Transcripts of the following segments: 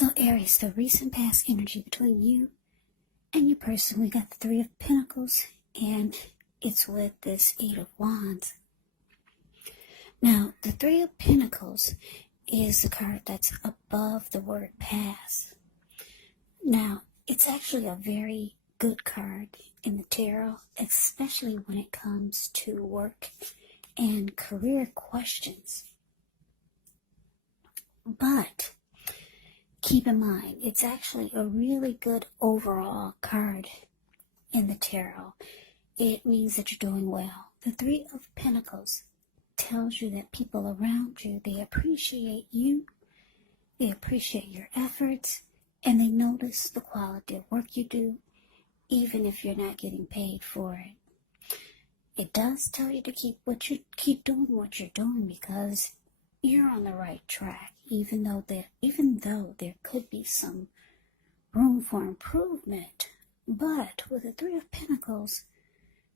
So Aries, the recent past energy between you and your person, we got the Three of Pentacles, and it's with this Eight of Wands. Now, the Three of Pentacles is the card that's above the word pass. Now, it's actually a very good card in the tarot, especially when it comes to work and career questions. But keep in mind, it's actually a really good overall card in the tarot. It means that you're doing well. The Three of Pentacles tells you that people around you, they appreciate you, they appreciate your efforts, and they notice the quality of work you do, even if you're not getting paid for it. It does tell you to keep doing what you're doing, because you're on the right track, even though there could be some room for improvement. But with the Three of Pentacles,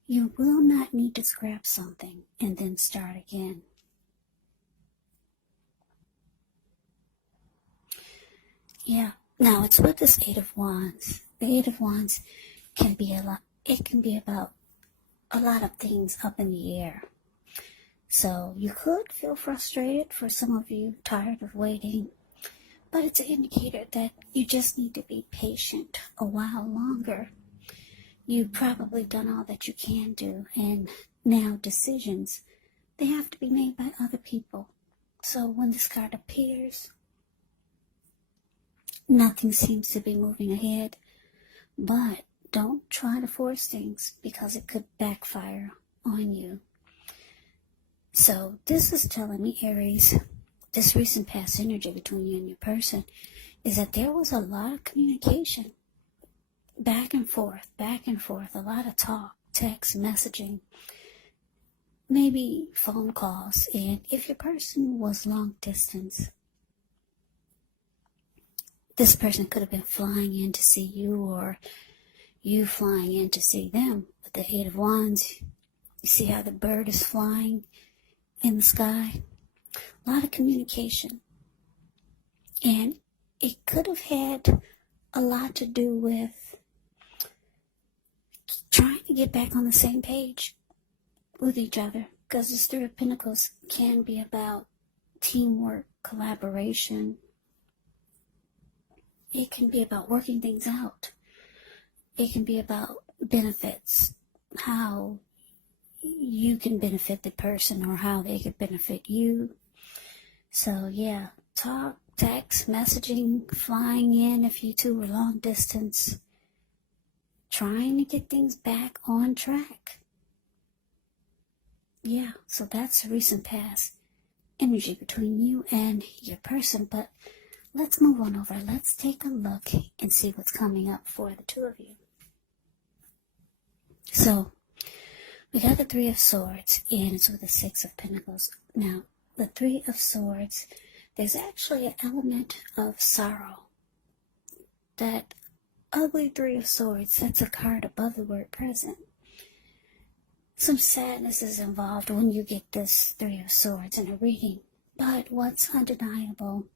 you will not need to scrap something and then start again. Yeah. Now, it's with this Eight of Wands. The Eight of Wands can be about a lot of things up in the air. So you could feel frustrated, for some of you, tired of waiting. But it's an indicator that you just need to be patient a while longer. You've probably done all that you can do, and now decisions, they have to be made by other people. So when this card appears, nothing seems to be moving ahead, but don't try to force things, because it could backfire on you. So this is telling me, Aries, this recent past energy between you and your person is that there was a lot of communication, back and forth, a lot of talk, text, messaging, maybe phone calls. And if your person was long distance, this person could have been flying in to see you, or you flying in to see them. With the Eight of Wands, you see how the bird is flying in the sky? A lot of communication. And it could have had a lot to do with trying to get back on the same page with each other, because this Three of Pentacles can be about teamwork, collaboration. It can be about working things out. It can be about benefits, how you can benefit the person or how they could benefit you. So yeah, talk, text, messaging, flying in if you two were long distance, trying to get things back on track. Yeah, so that's the recent past energy between you and your person. But let's move on over. Let's take a look and see what's coming up for the two of you. So we got the Three of Swords, and it's with the Six of Pentacles. Now, the Three of Swords, there's actually an element of sorrow. That ugly Three of Swords, that's a card above the word present. Some sadness is involved when you get this Three of Swords in a reading. But what's undeniable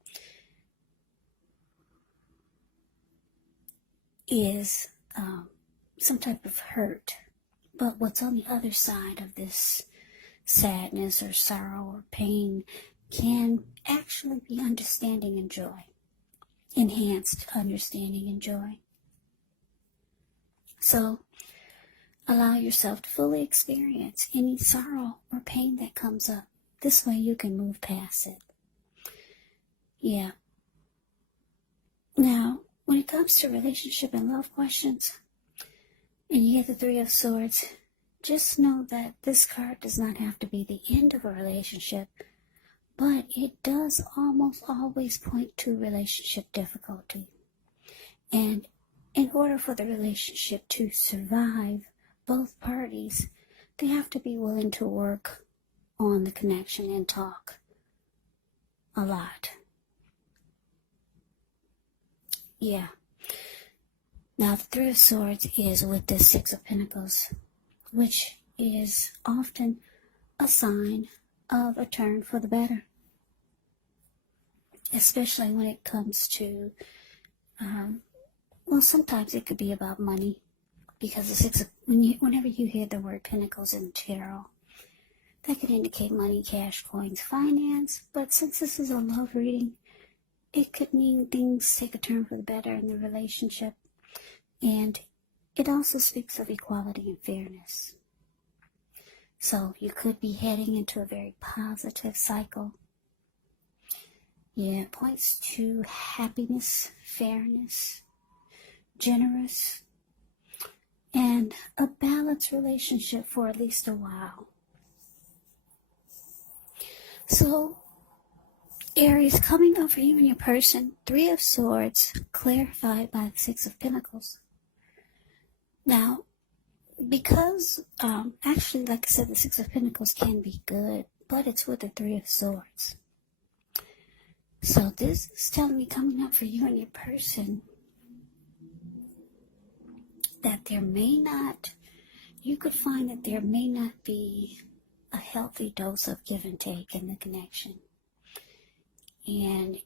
is some type of hurt. But what's on the other side of this sadness or sorrow or pain can actually be understanding and joy. Enhanced understanding and joy. So allow yourself to fully experience any sorrow or pain that comes up. This way you can move past it. Yeah. Now, when it comes to relationship and love questions, and you get the Three of Swords, just know that this card does not have to be the end of a relationship, but it does almost always point to relationship difficulty. And in order for the relationship to survive, both parties, they have to be willing to work on the connection and talk a lot. Yeah. Now, the Three of Swords is with the Six of Pentacles, which is often a sign of a turn for the better, especially when it comes to Well, sometimes it could be about money, because the whenever you hear the word pentacles in the tarot, that could indicate money, cash, coins, finance. But since this is a love reading, it could mean things take a turn for the better in the relationship. And it also speaks of equality and fairness. So you could be heading into a very positive cycle. Yeah, it points to happiness, fairness, generous, and a balanced relationship for at least a while. So, Aries, coming up for you and your person, Three of Swords, clarified by the Six of Pentacles. Now, because, actually, like I said, the Six of Pentacles can be good, but it's with the Three of Swords. So this is telling me, coming up for you and your person, that you could find that there may not be a healthy dose of give and take in the connection. And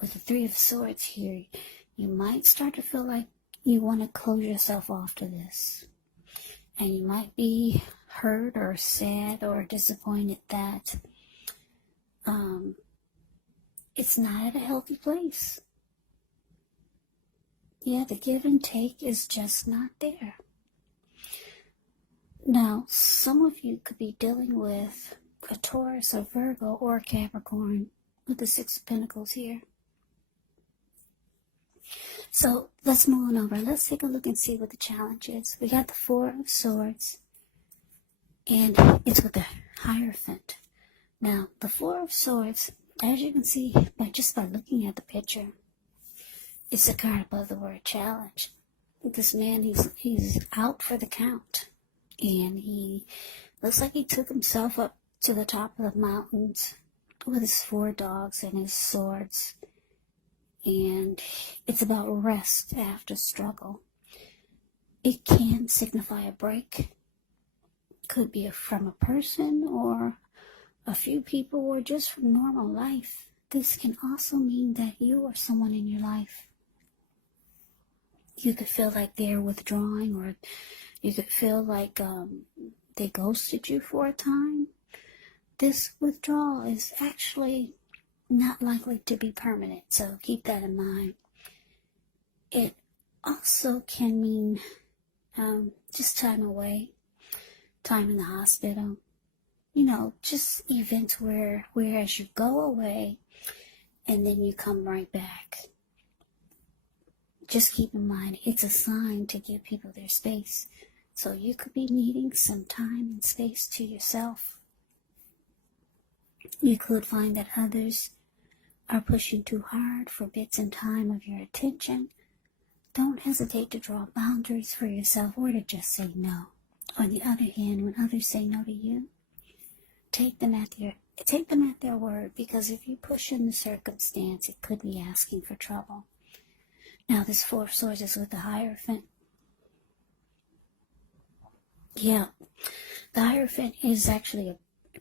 with the Three of Swords here, you might start to feel like you want to close yourself off to this. And you might be hurt or sad or disappointed that it's not at a healthy place. Yeah, the give and take is just not there. Now, some of you could be dealing with a Taurus, a Virgo, or a Capricorn with the Six of Pentacles here. So let's move on over. Let's take a look and see what the challenge is. We got the Four of Swords, and it's with the Hierophant. Now, the Four of Swords, as you can see just by looking at the picture, it's a card above the word challenge. This man, he's out for the count. And he looks like he took himself up to the top of the mountains with his 4 dogs and his swords. And it's about rest after struggle. It can signify a break. Could be from a person or a few people, or just from normal life. This can also mean that you or someone in your life, you could feel like they're withdrawing, or you could feel like they ghosted you for a time. This withdrawal is actually not likely to be permanent, so keep that in mind. It also can mean just time away, time in the hospital. You know, just events whereas you go away and then you come right back. Just keep in mind, it's a sign to give people their space. So you could be needing some time and space to yourself. You could find that others are pushing too hard for bits and time of your attention. Don't hesitate to draw boundaries for yourself, or to just say no. On the other hand, when others say no to you, take them at their word, because if you push in the circumstance, it could be asking for trouble. Now, this Four of Swords is with the Hierophant. Yeah, the Hierophant is actually a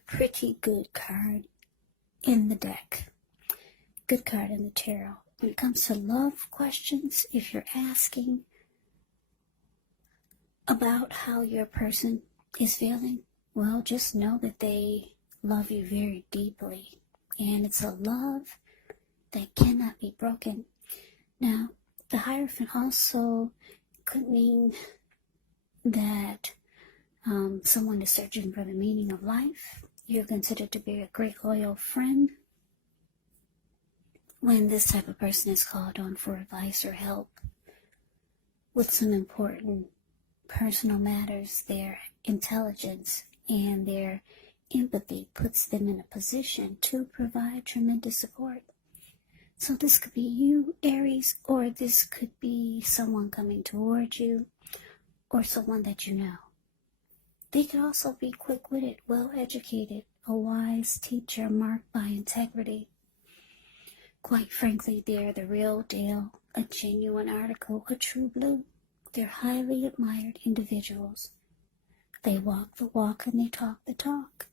pretty good card in the deck. Good card in the tarot. When it comes to love questions, if you're asking about how your person is feeling, well, just know that they love you very deeply. And it's a love that cannot be broken. Now, the Hierophant also could mean that someone is searching for the meaning of life. You're considered to be a great loyal friend. When this type of person is called on for advice or help with some important personal matters, their intelligence and their empathy puts them in a position to provide tremendous support. So this could be you, Aries, or this could be someone coming towards you, or someone that you know. They could also be quick-witted, well-educated, a wise teacher marked by integrity. Quite frankly, they're the real deal, a genuine article, a true blue. They're highly admired individuals. They walk the walk and they talk the talk.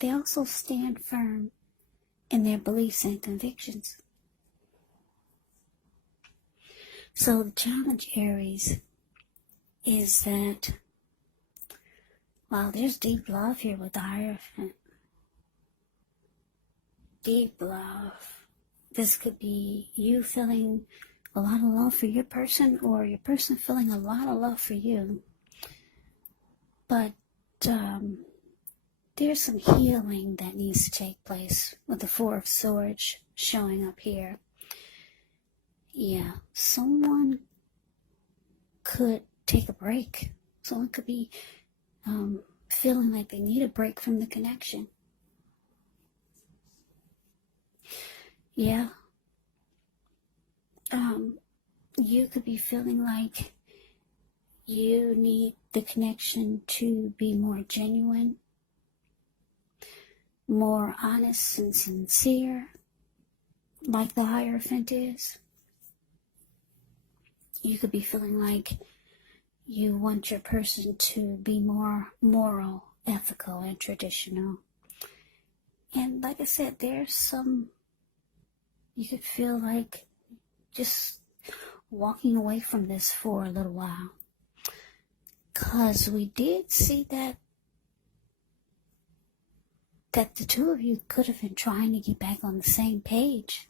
They also stand firm in their beliefs and convictions. So the challenge, Aries, is that while there's deep love here with the Hierophant, deep love, this could be you feeling a lot of love for your person, or your person feeling a lot of love for you. But there's some healing that needs to take place with the Four of Swords showing up here. Yeah, someone could take a break. Someone could be feeling like they need a break from the connection. Yeah. You could be feeling like you need the connection to be more genuine, more honest and sincere, like the Hierophant is. You could be feeling like you want your person to be more moral, ethical, and traditional. And like I said, there's some, you could feel like just walking away from this for a little while. Because we did see that the two of you could have been trying to get back on the same page.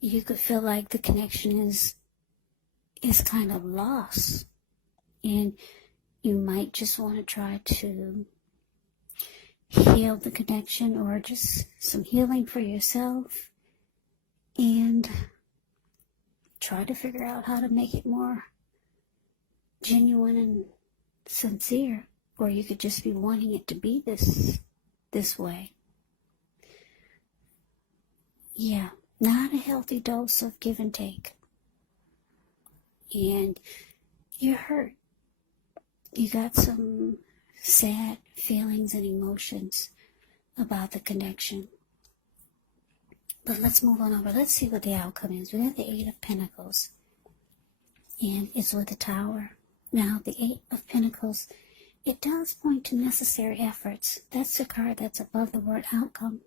You could feel like the connection is kind of lost. And you might just want to try to heal the connection, or just some healing for yourself, and try to figure out how to make it more genuine and sincere. Or you could just be wanting it to be this way. Yeah, not a healthy dose of give and take. And you're hurt. You got some sad feelings and emotions about the connection. But let's move on over. Let's see what the outcome is. We have the Eight of Pentacles, and it's with the Tower. Now, the Eight of Pentacles, it does point to necessary efforts. That's the card that's above the word outcome.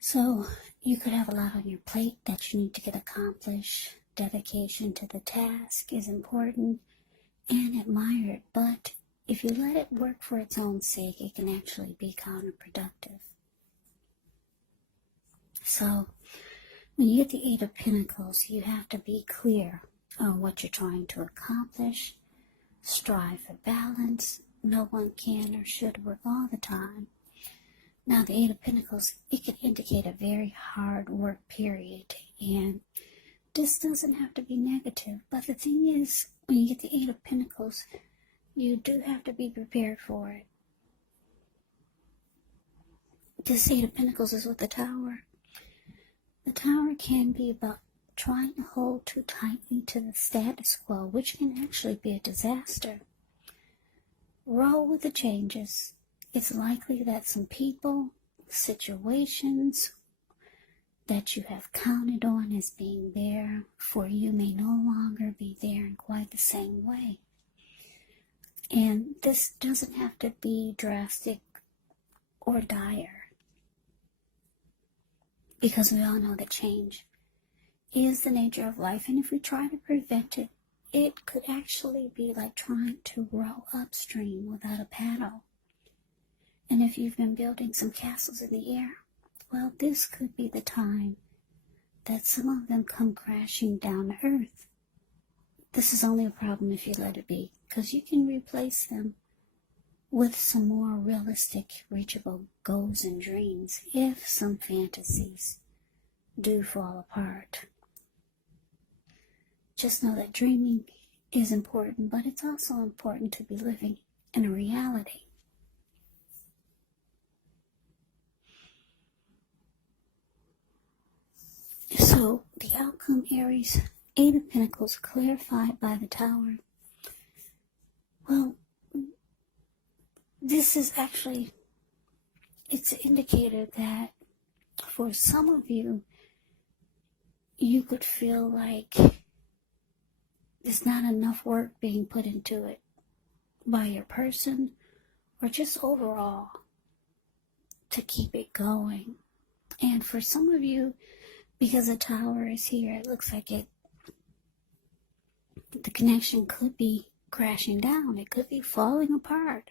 So you could have a lot on your plate that you need to get accomplished. Dedication to the task is important and admired, but if you let it work for its own sake, it can actually be counterproductive. So when you get the Eight of Pentacles, you have to be clear on what you're trying to accomplish. Strive for balance. No one can or should work all the time. Now, the Eight of Pentacles, it can indicate a very hard work period, and this doesn't have to be negative. But the thing is, when you get the Eight of Pentacles, you do have to be prepared for it. This Eight of Pentacles is with the Tower. The Tower can be about trying to hold too tightly to the status quo, which can actually be a disaster. Roll with the changes. It's likely that some people, situations that you have counted on as being there for you may no longer be there in quite the same way. And this doesn't have to be drastic or dire, because we all know that change is the nature of life, and if we try to prevent it, it could actually be like trying to row upstream without a paddle. And if you've been building some castles in the air, well, this could be the time that some of them come crashing down to earth. This is only a problem if you let it be, because you can replace them with some more realistic, reachable goals and dreams if some fantasies do fall apart. Just know that dreaming is important, but it's also important to be living in a reality. So, the outcome, Aries, Eight of Pentacles clarified by the Tower. Well, this is actually, it's an indicator that for some of you, you could feel like there's not enough work being put into it by your person, or just overall to keep it going. And for some of you, Because the Tower is here, it looks like the connection could be crashing down. It could be falling apart.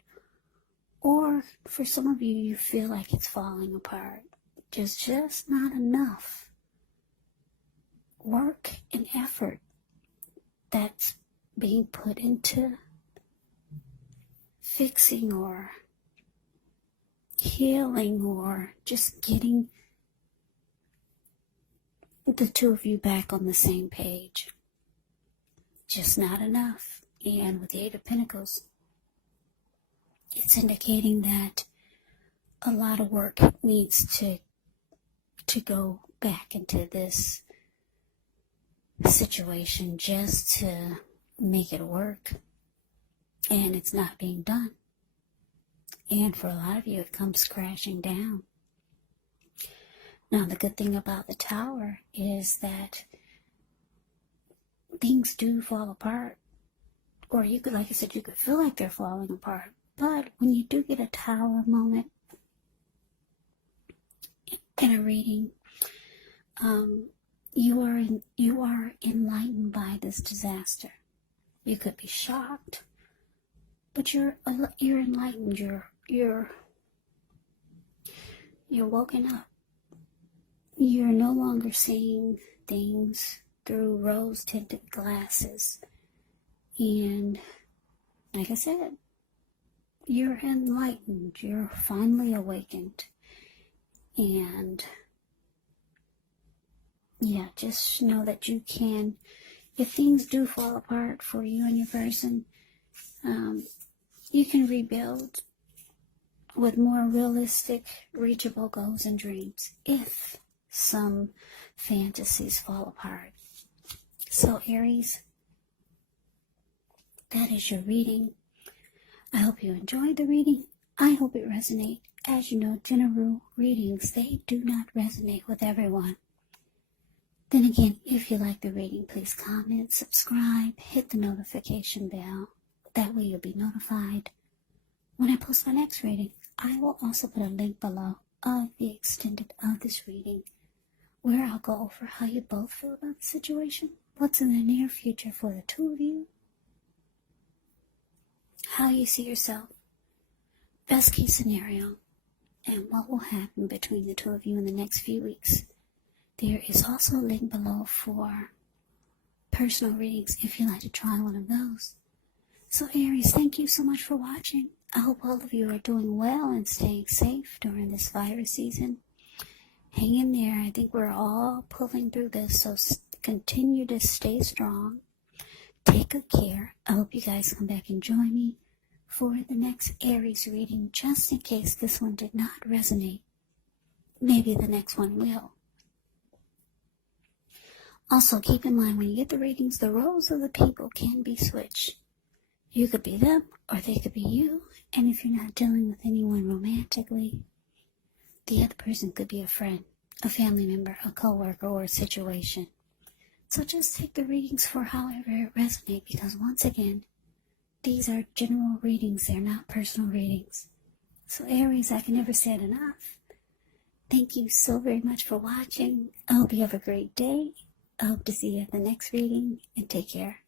Or for some of you, you feel like it's falling apart. There's just not enough work and effort that's being put into fixing or healing or just getting the two of you back on the same page. Just not enough. And with the Eight of Pentacles, it's indicating that a lot of work needs to go back into this situation just to make it work. And it's not being done. And for a lot of you, it comes crashing down. Now, the good thing about the Tower is that things do fall apart. Or you could, like I said, you could feel like they're falling apart. But when you do get a Tower moment in a reading, you are enlightened by this disaster. You could be shocked, but you're enlightened. You're woken up. You're no longer seeing things through rose-tinted glasses. And like I said, you're enlightened. You're finally awakened. And yeah, just know that you can, if things do fall apart for you and your person, you can rebuild with more realistic, reachable goals and dreams if some fantasies fall apart. So Aries, that is your reading. I hope you enjoyed the reading. I hope it resonates. As you know, general readings, they do not resonate with everyone. Then again, if you like the reading, please comment, subscribe, hit the notification bell. That way you'll be notified when I post my next reading. I will also put a link below of the extended of this reading, where I'll go over how you both feel about the situation, what's in the near future for the two of you, how you see yourself, best case scenario, and what will happen between the two of you in the next few weeks. There is also a link below for personal readings if you'd like to try one of those. So Aries, thank you so much for watching. I hope all of you are doing well and staying safe during this virus season. Hang in there. I think we're all pulling through this, so continue to stay strong. Take good care. I hope you guys come back and join me for the next Aries reading, just in case this one did not resonate. Maybe the next one will. Also, keep in mind, when you get the readings, the roles of the people can be switched. You could be them, or they could be you. And if you're not dealing with anyone romantically, the other person could be a friend, a family member, a coworker, or a situation. So just take the readings for however it resonates, because once again, these are general readings. They're not personal readings. So Aries, I can never say it enough. Thank you so very much for watching. I hope you have a great day. I hope to see you at the next reading, and take care.